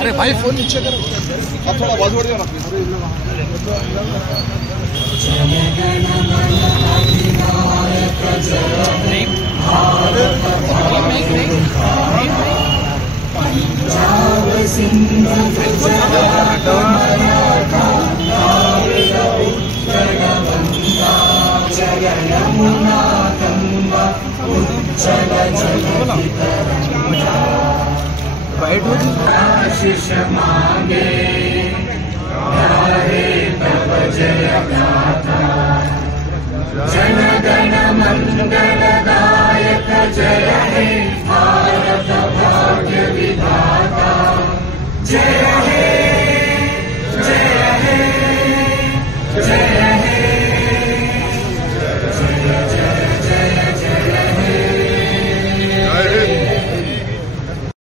अरे भाई फोन नीचे करो, अब थोड़ा आवाज बढ़ जाना प्लीज। आशीष मांगे गाहे तब जय गाथा।